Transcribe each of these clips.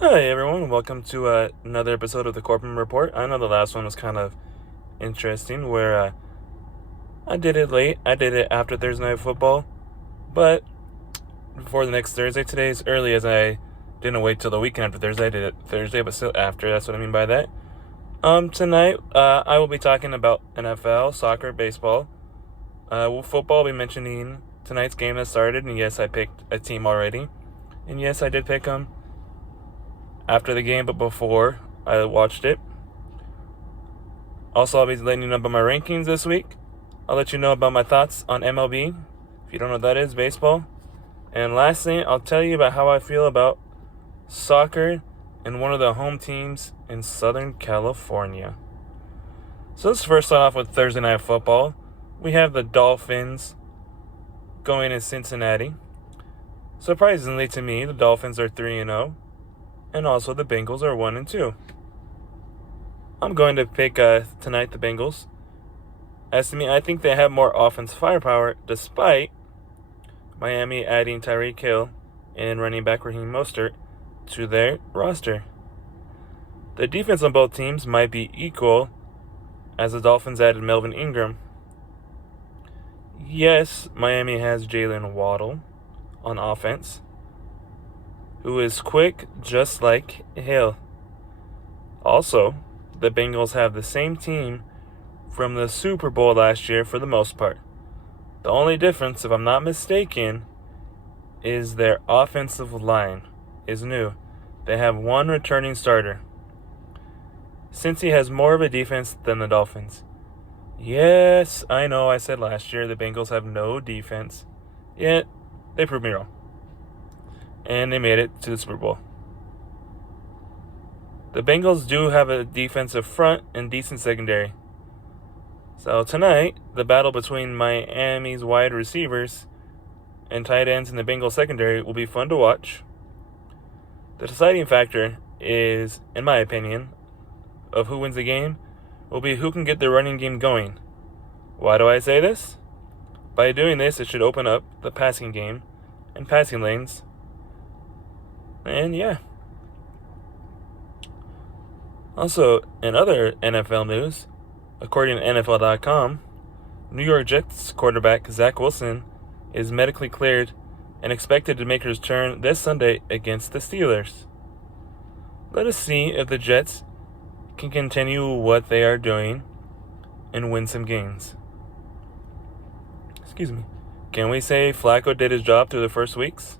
Hi everyone, welcome to another episode of the Corbin Report. I know the last one was kind of interesting where I did it late. I did it after Thursday Night Football, but before the next Thursday. Today is early as I didn't wait till the weekend after Thursday. I did it Thursday, but still after. That's what I mean by that. Tonight I will be talking about NFL, soccer, baseball. Football, I'll be mentioning tonight's game that started, and yes, I picked a team already. And yes, I did pick them after the game, but before I watched it. Also, I'll be letting you know about my rankings this week. I'll let you know about my thoughts on MLB, if you don't know what that is, baseball. And lastly, I'll tell you about how I feel about soccer and one of the home teams in Southern California. So let's first start off with Thursday Night Football. We have the Dolphins going in Cincinnati. Surprisingly to me, the Dolphins are 3-0. And also the Bengals are 1-2. I'm going to pick tonight the Bengals. As to me, I think they have more offense firepower despite Miami adding Tyreek Hill and running back Raheem Mostert to their roster. The defense on both teams might be equal as the Dolphins added Melvin Ingram. Yes, Miami has Jalen Waddle on offense, who is quick just like Hill. Also, the Bengals have the same team from the Super Bowl last year for the most part. The only difference, if I'm not mistaken, is their offensive line is new. They have one returning starter. Cincy has more of a defense than the Dolphins. Yes, I know I said last year the Bengals have no defense, yet they proved me wrong. And they made it to the Super Bowl. The Bengals do have a defensive front and decent secondary. So tonight, the battle between Miami's wide receivers and tight ends in the Bengals secondary will be fun to watch. The deciding factor is, in my opinion, of who wins the game will be who can get the running game going. Why do I say this? By doing this, it should open up the passing game and passing lanes. And yeah. Also, in other NFL news, according to NFL.com, New York Jets quarterback Zach Wilson is medically cleared and expected to make his return this Sunday against the Steelers. Let us see if the Jets can continue what they are doing and win some games. Excuse me. Can we say Flacco did his job through the first weeks?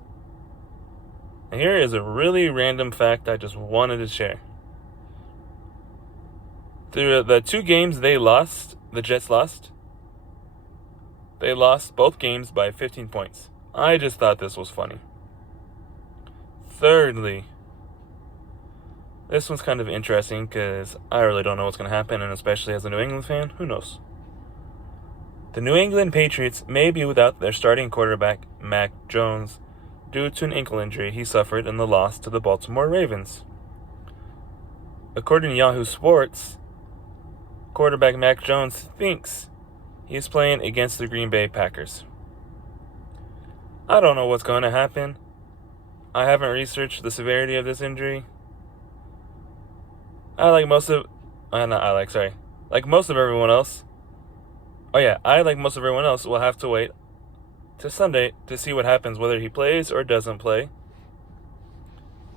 And here is a really random fact I just wanted to share. Through the two games they lost, the Jets lost, they lost both games by 15 points. I just thought this was funny. Thirdly, this one's kind of interesting because I really don't know what's going to happen, and especially as a New England fan, who knows? The New England Patriots may be without their starting quarterback, Mac Jones, due to an ankle injury he suffered in the loss to the Baltimore Ravens. According to Yahoo Sports, quarterback Mac Jones thinks he is playing against the Green Bay Packers. I don't know what's going to happen. I haven't researched the severity of this injury. Like most of everyone else. I, like most of everyone else, will have to wait to Sunday to see what happens, whether he plays or doesn't play.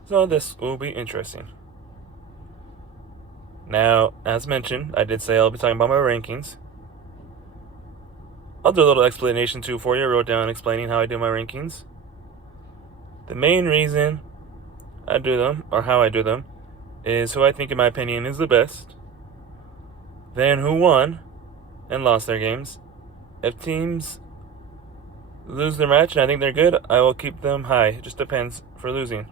So this will be interesting. Now, as mentioned, I did say I'll be talking about my rankings. I'll do a little explanation too for you. I wrote down explaining how I do my rankings. The main reason I do them, or how I do them, is who I think, in my opinion, is the best. Then who won and lost their games. If teams lose their match and I think they're good, I will keep them high. It just depends for losing.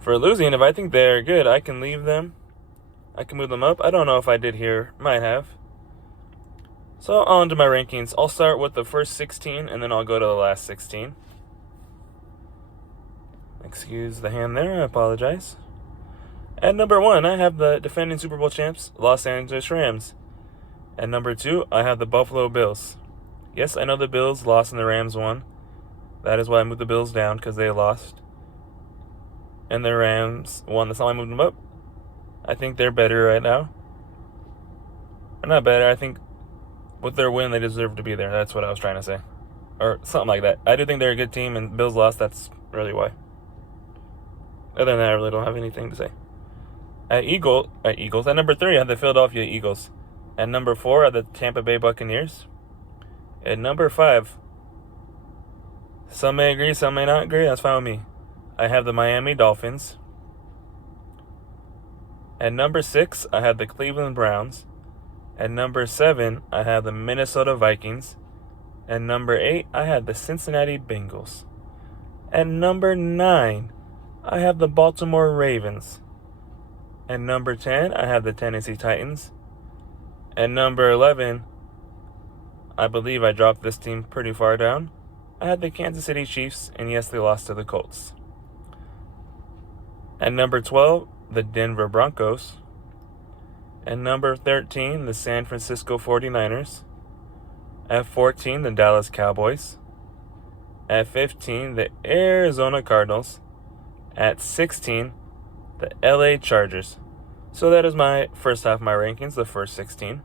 For losing, if I think they're good, I can leave them. I can move them up. I don't know if I did here. Might have. So on to my rankings. I'll start with the first 16, and then I'll go to the last 16. Excuse the hand there. I apologize. At number 1, I have the defending Super Bowl champs, Los Angeles Rams. At number 2, I have the Buffalo Bills. Yes, I know the Bills lost and the Rams won. That is why I moved the Bills down, because they lost. And the Rams won. That's why I moved them up. I think they're better right now. Or not better. I think with their win, they deserve to be there. That's what I was trying to say. Or something like that. I do think they're a good team, and Bills lost. That's really why. Other than that, I really don't have anything to say. At number 3, I have the Philadelphia Eagles. At number 4, I have the Tampa Bay Buccaneers. At number 5, some may agree, some may not agree. That's fine with me. I have the Miami Dolphins. At number 6, I have the Cleveland Browns. At number 7, I have the Minnesota Vikings. At number 8, I have the Cincinnati Bengals. At number 9, I have the Baltimore Ravens. At number 10, I have the Tennessee Titans. At number 11, I believe I dropped this team pretty far down. I had the Kansas City Chiefs, and yes, they lost to the Colts. At number 12, the Denver Broncos. At number 13, the San Francisco 49ers. At 14, the Dallas Cowboys. At 15, the Arizona Cardinals. At 16, the LA Chargers. So that is my first half of my rankings, the first 16.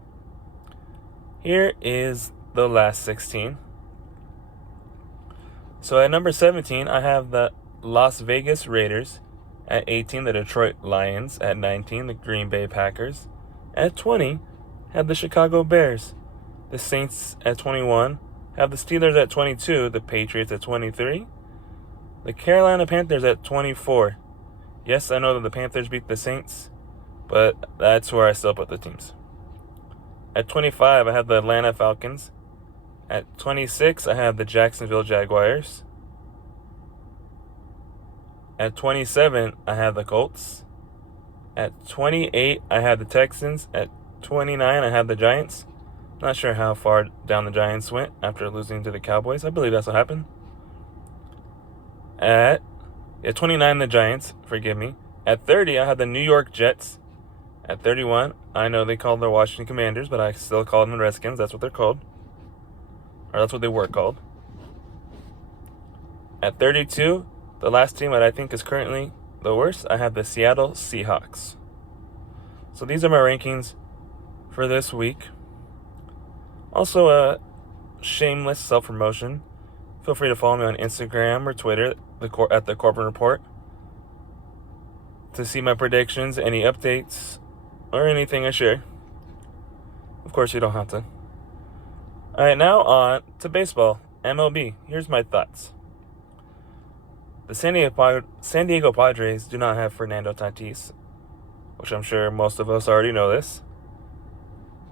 Here is the last 16. So at number 17, I have the Las Vegas Raiders. At 18, the Detroit Lions. At 19, the Green Bay Packers. At 20, have the Chicago Bears. The Saints at 21. Have the Steelers at 22. The Patriots at 23. The Carolina Panthers at 24. Yes, I know that the Panthers beat the Saints, but that's where I still put the teams. At 25, I have the Atlanta Falcons. At 26, I have the Jacksonville Jaguars. At 27, I have the Colts. At 28, I have the Texans. At 29, I have the Giants. Not sure how far down the Giants went after losing to the Cowboys. I believe that's what happened. At 29, the Giants. Forgive me. At 30, I have the New York Jets. At 31, I know they called their Washington Commanders, but I still call them the Redskins. That's what they're called. Or that's what they were called. At 32, the last team that I think is currently the worst, I have the Seattle Seahawks. So these are my rankings for this week. Also, a shameless self-promotion. Feel free to follow me on Instagram or Twitter at the Corbin Report to see my predictions, any updates, or anything I share. Of course, you don't have to. All right, now on to baseball, MLB. Here's my thoughts. The San Diego Padres do not have Fernando Tatis, which I'm sure most of us already know this.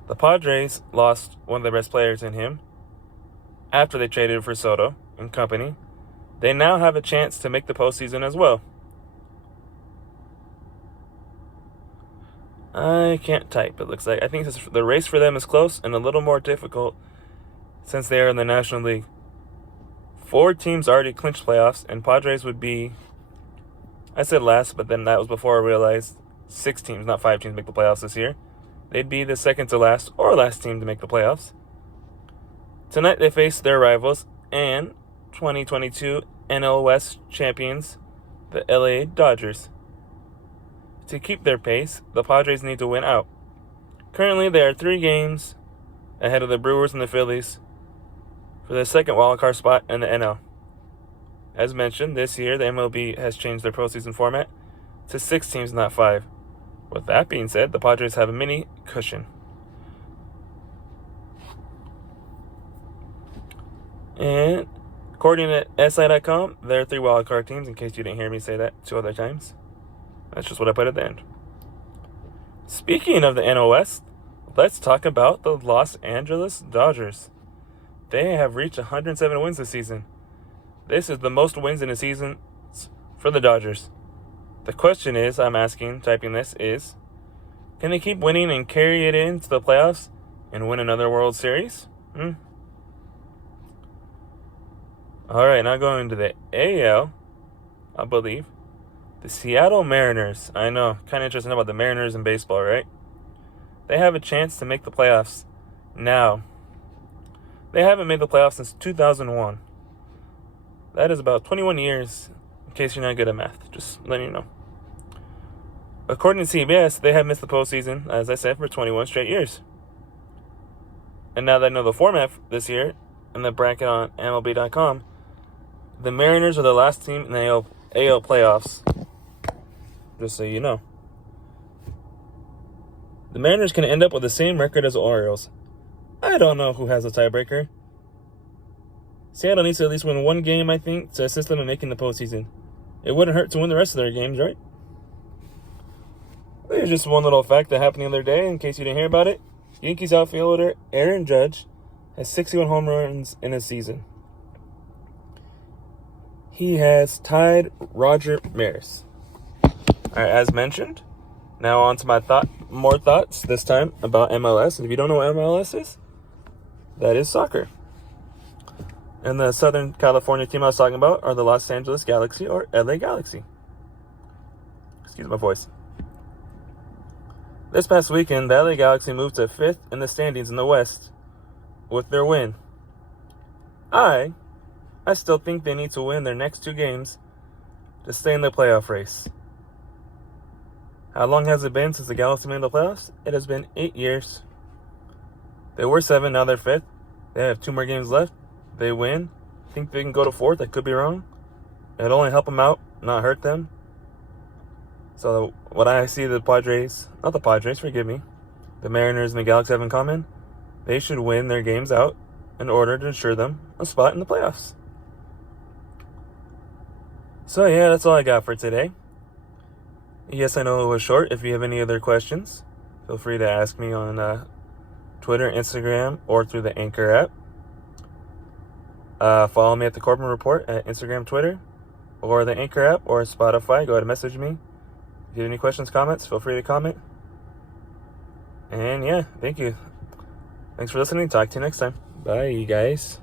The Padres lost one of their best players in him after they traded for Soto and company. They now have a chance to make the postseason as well. I can't type, it looks like. I think the race for them is close and a little more difficult since they are in the National League. 4 teams already clinched playoffs, and Padres would be, I said last, but then that was before I realized 6 teams, not 5 teams, make the playoffs this year. They'd be the second to last or last team to make the playoffs. Tonight they face their rivals and 2022 NL West champions, the LA Dodgers. To keep their pace, the Padres need to win out. Currently, they are 3 games ahead of the Brewers and the Phillies for the second wildcard spot in the NL. As mentioned, this year the MLB has changed their postseason format to 6 teams, not 5. With that being said, the Padres have a mini cushion. And according to SI.com, there are 3 wildcard teams, in case you didn't hear me say that 2 other times. That's just what I put at the end. Speaking of the NL West, let's talk about the Los Angeles Dodgers. They have reached 107 wins this season. This is the most wins in a season for the Dodgers. The question is, I'm asking, typing this, is, can they keep winning and carry it into the playoffs and win another World Series? All right, now going to the AL, I believe. The Seattle Mariners. I know, kind of interesting about the Mariners in baseball, right? They have a chance to make the playoffs now. They haven't made the playoffs since 2001. That is about 21 years, in case you're not good at math. Just letting you know. According to CBS, they have missed the postseason, as I said, for 21 straight years. And now that I know the format this year, and the bracket on MLB.com, the Mariners are the last team in the AL playoffs. Just so you know. The Mariners can end up with the same record as the Orioles. I don't know who has a tiebreaker. Seattle needs to at least win one game, I think, to assist them in making the postseason. It wouldn't hurt to win the rest of their games, right? There's just one little fact that happened the other day, in case you didn't hear about it. Yankees outfielder Aaron Judge has 61 home runs in a season. He has tied Roger Maris. All right, as mentioned, now on to my more thoughts this time about MLS. And if you don't know what MLS is, that is soccer. And the Southern California team I was talking about are the Los Angeles Galaxy, or LA Galaxy. Excuse my voice. This past weekend, the LA Galaxy moved to 5th in the standings in the West with their win. I still think they need to win their next 2 games to stay in the playoff race. How long has it been since the Galaxy made the playoffs? It has been 8 years. They were 7, now they're 5th. They have 2 more games left. They win. I think they can go to 4th. I could be wrong. It'll only help them out, not hurt them. So what I see the Mariners and the Galaxy have in common, they should win their games out in order to ensure them a spot in the playoffs. So yeah, that's all I got for today. Yes, I know it was short. If you have any other questions, feel free to ask me on Twitter, Instagram, or through the Anchor app. Follow me at the Corbin Report at Instagram, Twitter, or the Anchor app, or Spotify. Go ahead and message me. If you have any questions, comments, feel free to comment. And yeah, thank you. Thanks for listening. Talk to you next time. Bye, you guys.